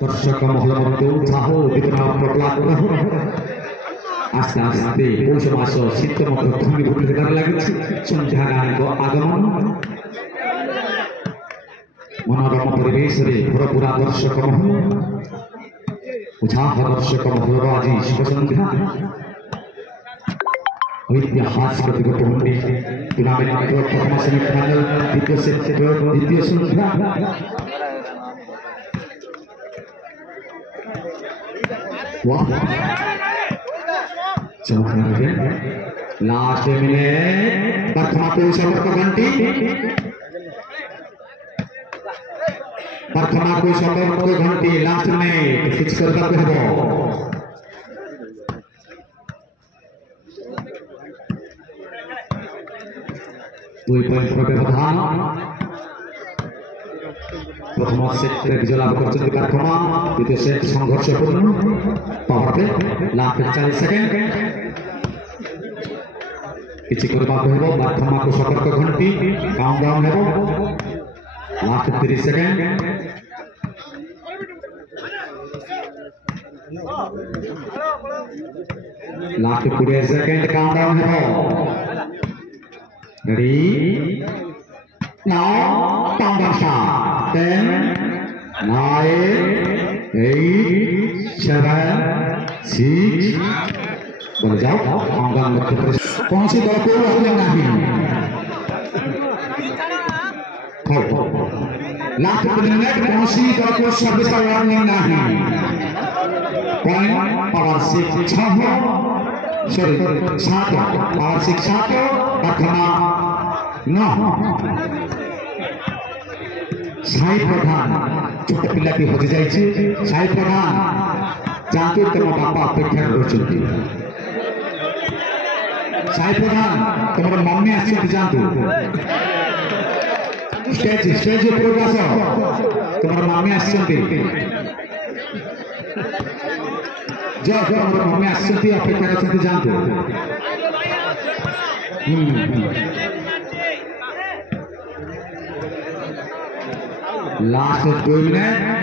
दर्शक मহল মধ্যে উৎসাহ উদ্দীপনা প্রকলাপ আস্তে আস্তে পৌষ মাস শীত মতো ঘনীভূত হতে লাগিছে সন্ধ্যা গানক আগমন মনোরম পরিবেশরে ভরপুরা দর্শক মহল উৎসাহ দর্শক মহলর আজি শুভ সন্ধ্যা ঐতিহাসিক দিগপন্ডী টুর্নামেন্ট প্রথম সেমিফাইনাল দ্বিতীয় সেট দ্বিতীয় সন্ধ্যা लास्ट मिनट प्रथमा पुरुष घंटी प्रथमा पुरुष घंटी लास्ट मिनट फिक्स करबा कहबो दुई पॉइंट व्यवधान प्रथम सेट विजय लाभ करछन्ति प्रथमा द्वितीय सेट संघर्षपूर्ण पावर प्ले लास्ट 40 सेकेंड किछि करबा कहबो प्रथमा को सतर्क घंटी काउंटडाउन हेबो last 30 second last 20 second countdown हेबो रेडी Now, countdown start. 10, 9, 8, 7, 6. बोले जाओ countdown मत करो कौन सी दल को रखना नहीं लास्ट मिनट कौन सी दल को सर्विस का वार्निंग नहीं पॉइंट पावर 6 सॉरी 7 पावर 6 7 प्रथमा No. साई प्रधान छोट पिला की हजि जाइछि साई प्रधान जानते तुम बापा अपेक्षा करछन्ति साई प्रधान तुमर मम्मी आछि जानतु स्टेज स्टेज ऊपर आस तुमर मम्मी आछन्ति जो तुमर मम्मी आछन्ति अपेक्षा करछन्ति जानतु लास्ट 2 मिनट